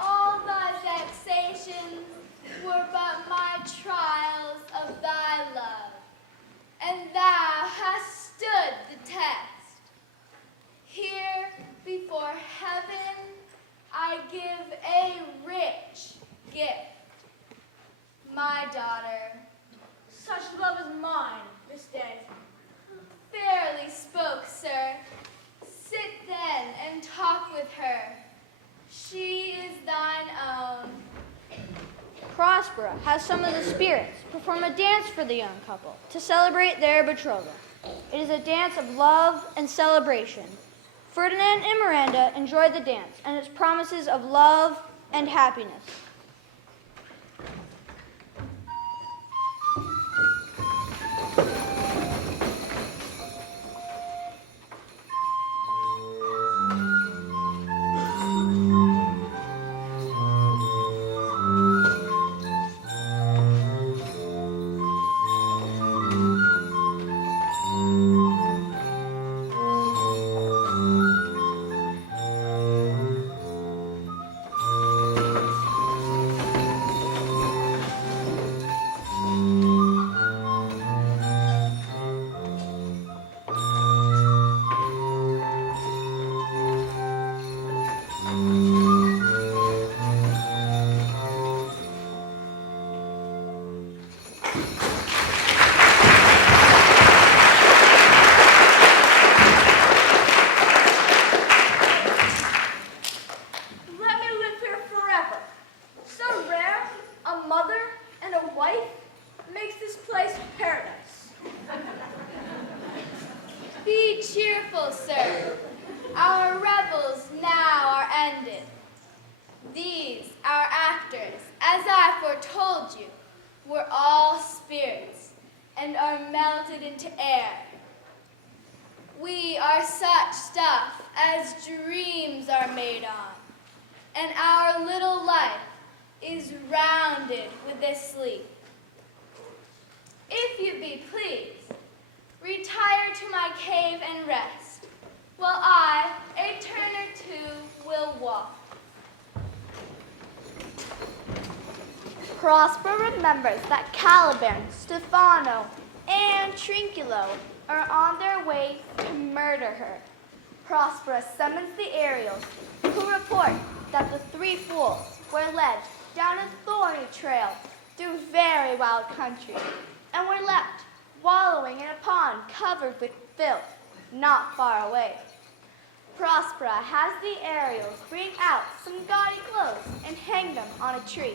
All thy vexations were but my trials of thy love, and thou hast stood the test. Here before heaven I give a rich gift. My daughter, Such love is mine this day. fairly spoke, sir. Sit then and talk with her. She is thine own. Prospera has some of the spirits perform a dance for the young couple to celebrate their betrothal. It is a dance of love and celebration. Ferdinand and Miranda enjoy the dance and its promises of love and happiness. cheerful, sir. Our revels now are ended. These, our actors, as I foretold you, were all spirits and are melted into air. We are such stuff as dreams are made on, and our little life is rounded with this sleep. If you be pleased, retire to my cave and rest, while I, a turn or two, will walk. Prosper remembers that Caliban, Stefano, and Trinculo are on their way to murder her. Prospera summons the Ariels, who report that the three fools were led down a thorny trail through very wild country and were left wallowing in a pond covered with filth not far away. Prospera has the Ariels bring out some gaudy clothes and hang them on a tree.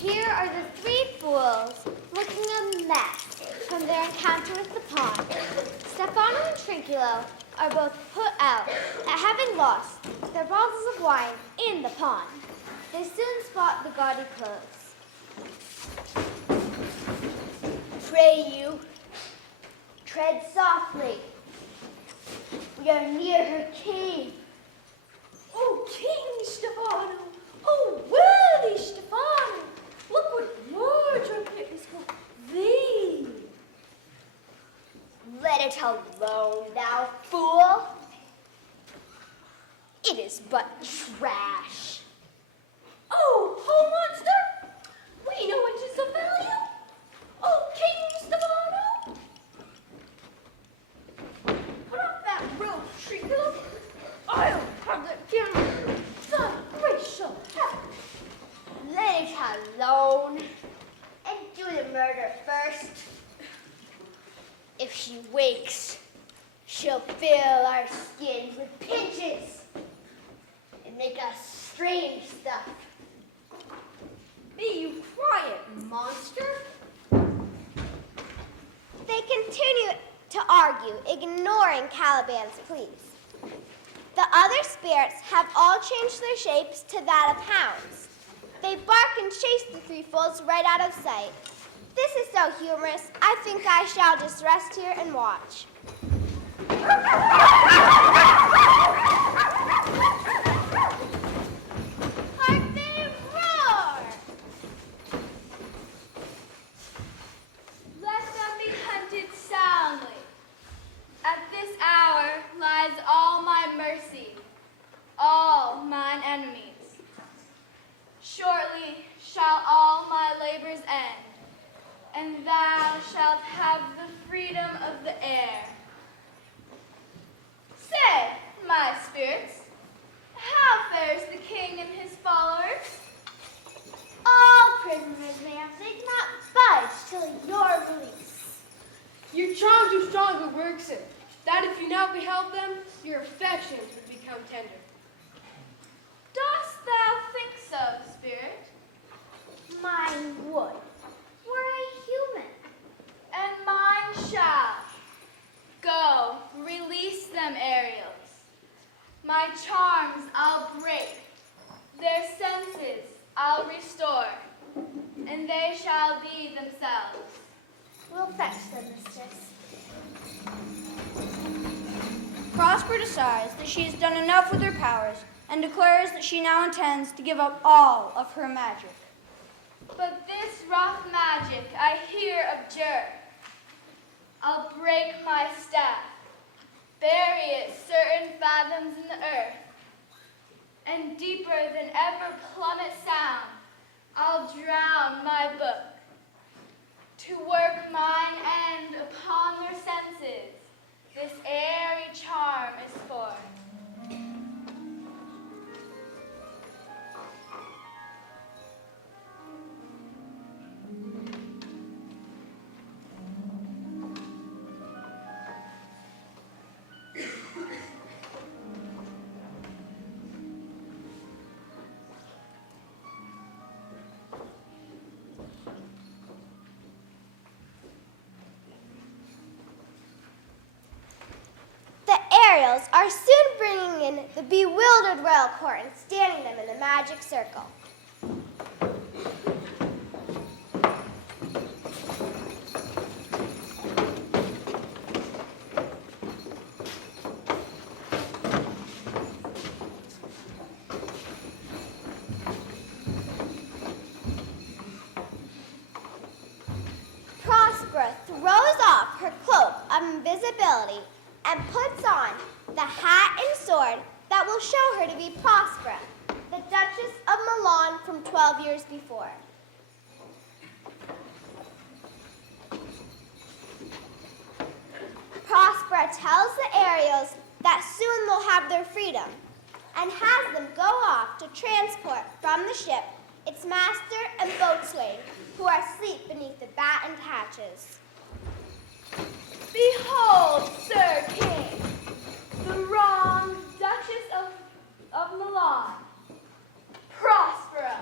Here are the three fools looking a mess from their encounter with the pond. Stefano and Trinculo are both put out at having lost their bottles of wine in the pond. They soon spot the gaudy clothes. Pray you, tread softly. We are near her cave. Oh, King Stefano! Oh, worthy Stefano! Look what wardrobe here is for thee! Let it alone, thou fool. It is but trash. Oh, ho monster! We know it is of value! Oh, King Stefano! Put off that robe, Trinculo! I'll have that camera! Thy grace shall have it! Let it alone and do the murder first. If she wakes, she'll fill our skins with pinches and make us strange stuff. Be you quiet, monster! They continue to argue, ignoring Caliban's pleas. The other spirits have all changed their shapes to that of hounds. They bark and chase the three fools right out of sight. This is so humorous, I think I shall just rest here and watch. Hark they roar! Let them be hunted soundly. At this hour lies all my mercy, all mine enemies. Shortly shall all my labors end, and thou shalt have the freedom of the air. Say, my spirits, how fares the king and his followers? All prisoners, ma'am, they do not budge till your release. Your charms are stronger, Werkson, that if you now beheld them, your affections would become tender. Dost thou think so, spirit? Mine would, were I human. And mine shall. Go, release them, Ariels. My charms I'll break, their senses I'll restore, and they shall be themselves. We'll fetch them, mistress. Prosper decides that she has done enough with her powers and declares that she now intends to give up all of her magic. But this rough magic I here abjure. I'll break my staff, bury it certain fathoms in the earth, and deeper than ever plummet sound, I'll drown my book. To work mine end upon their senses, this airy charm is for. Ariels are soon bringing in the bewildered royal court and standing them in the magic circle. Prospera throws off her cloak of invisibility and puts on the hat and sword that will show her to be Prospera, the Duchess of Milan from 12 years before. Prospera tells the Ariels that soon they'll have their freedom and has them go off to transport from the ship its master and boatswain, who are asleep beneath the battened hatches. Behold, Sir King, the wronged Duchess of Milan, Prospera.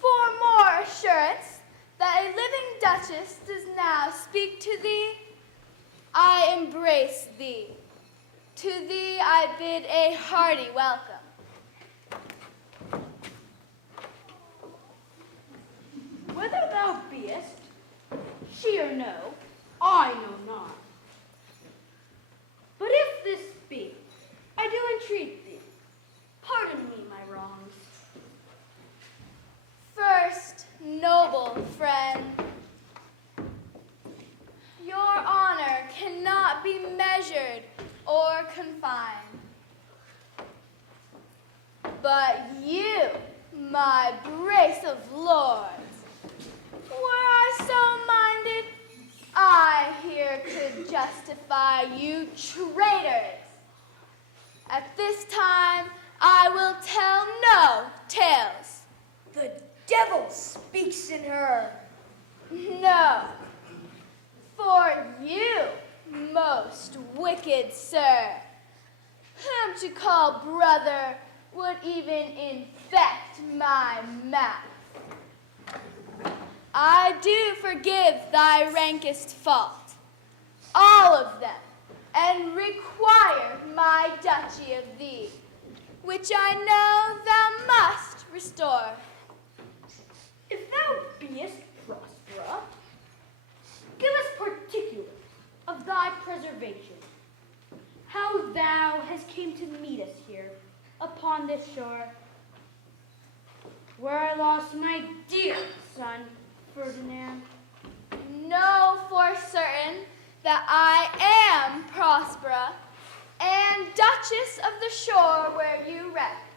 For more assurance that a living duchess does now speak to thee, I embrace thee. To thee I bid a hearty welcome. Whether thou beest, she or no, I know not. But if this be, I do entreat thee, pardon me my wrongs. First, noble friend, your honor cannot be measured or confined. But you, my brace of lords, were I so minded, I here could justify you traitors. At this time, I will tell no tales. The devil speaks in her. No, for you, most wicked sir, whom to call brother would even infect my mouth. I do forgive thy rankest fault, all of them, and require my duchy of thee, which I know thou must restore. If thou beest Prospera, give us particulars of thy preservation, how thou hast came to meet us here upon this shore, where I lost my dear son, Ferdinand. Know for certain that I am Prospera and Duchess of the shore where you wrecked.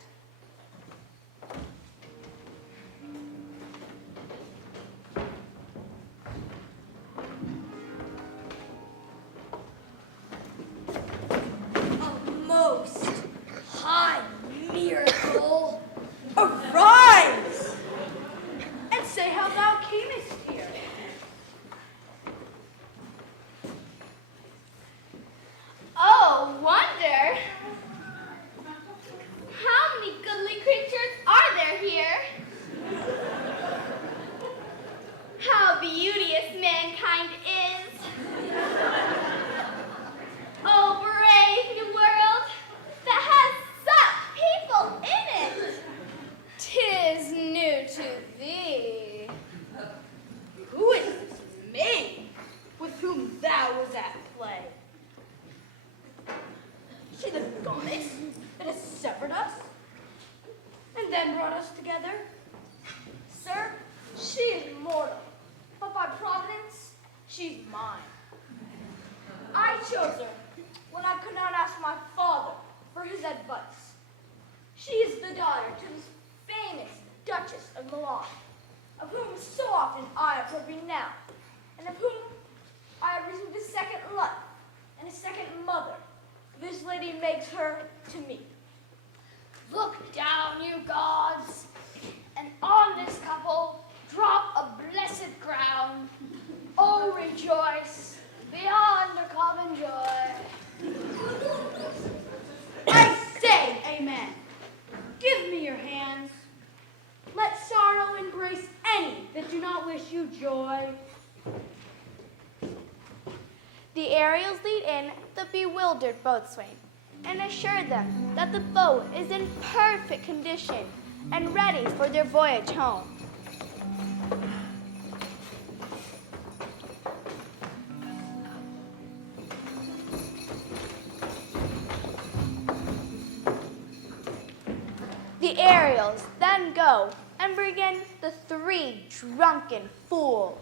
A most high miracle, arise and say how thou camest here. Oh, wonder! How many goodly creatures are there here? How beauteous mankind is! Oh, brave new world that has such people in it! 'Tis new to thee. Who is this maid with whom thou was at play? She the goddess that has severed us and then brought us together? Sir, she is mortal, but by providence, she's mine. I chose her when I could not ask my father for his advice. She is the daughter to this famous Duchess of Milan, of whom so often I have heard renown, and of whom I have received a second life and a second mother. This lady makes her to me. Look down, you gods, and on this couple drop a blessed crown. Oh, rejoice beyond the common joy. I say amen. Give me your hands. Let sorrow embrace any that do not wish you joy. Ariels lead in the bewildered boatswain and assure them that the boat is in perfect condition and ready for their voyage home. The Ariels then go and bring in the 3 drunken fools.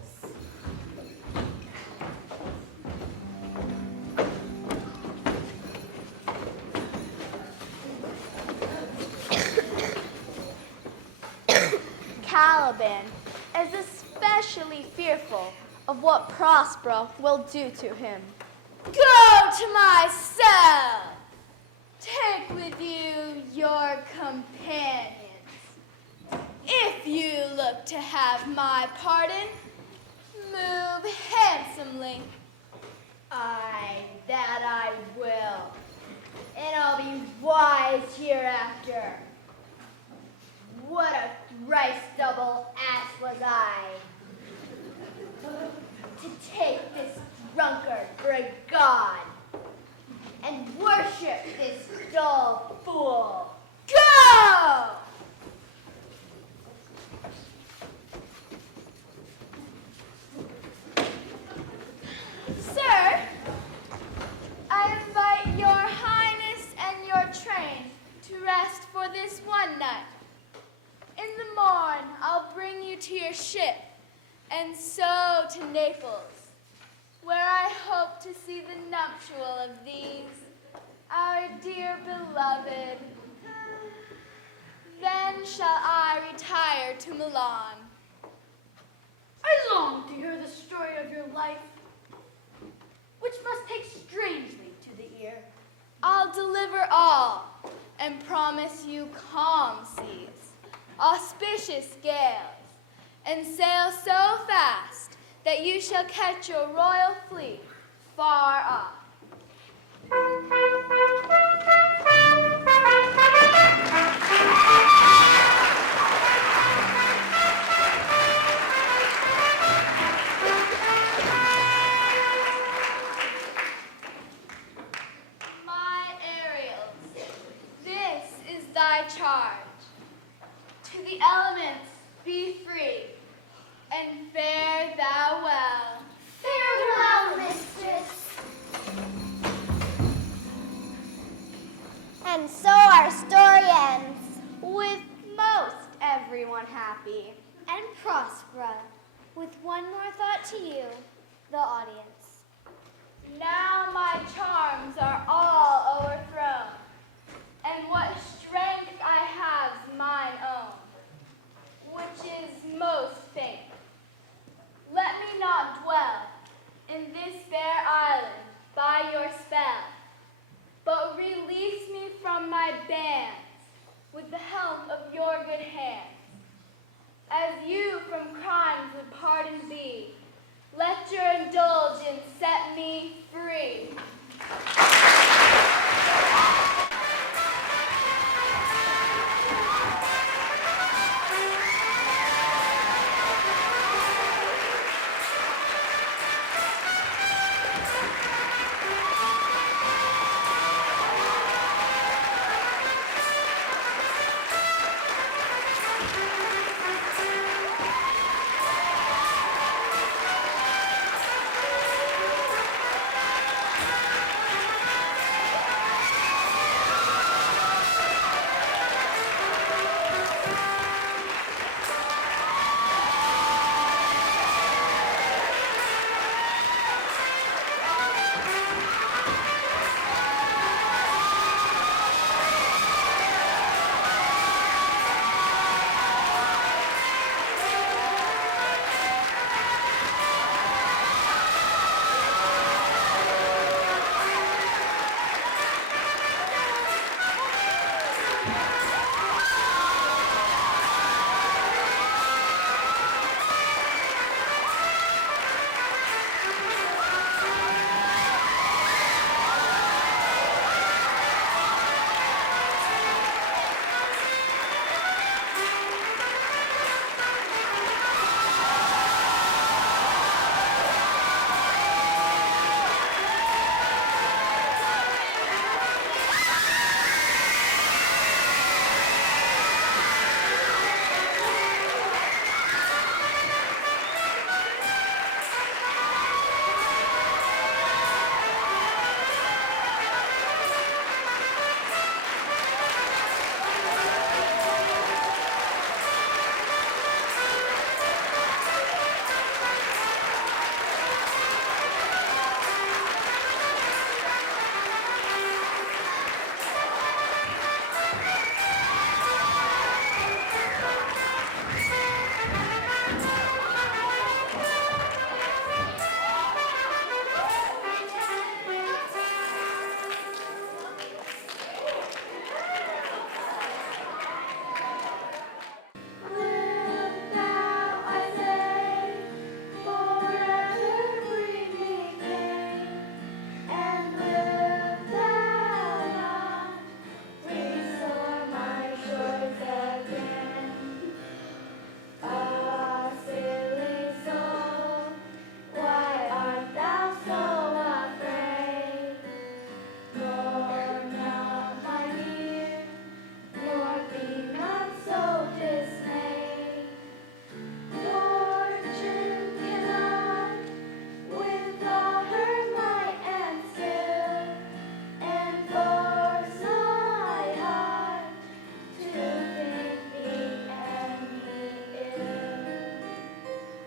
Caliban is especially fearful of what Prospera will do to him. Go to my cell. Take with you your companions. If you look to have my pardon, move handsomely. Aye, that I will. And I'll be wise hereafter. What a thrice double ass was I to take this drunkard for a god and worship this dull fool. Go! Sir, I invite your highness and your train to rest for this one night. In the morn, I'll bring you to your ship, and so to Naples, where I hope to see the nuptial of these, our dear beloved. Then shall I retire to Milan. I long to hear the story of your life, which must take strangely to the ear. I'll deliver all, and promise you calm seas, auspicious gales, and sail so fast that you shall catch your royal fleet far off. My Ariels, this is thy charge. To the elements be free, and fare thou well. Farewell, mistress. And so our story ends with most everyone happy and prosperous. With one more thought to you, the audience. Now my charms are all overthrown, and what strength I have's mine own, which is most faint. Let me not dwell in this fair island by your spell, but release me from my bands with the help of your good hands. As you from crimes would pardon be, let your indulgence set me free.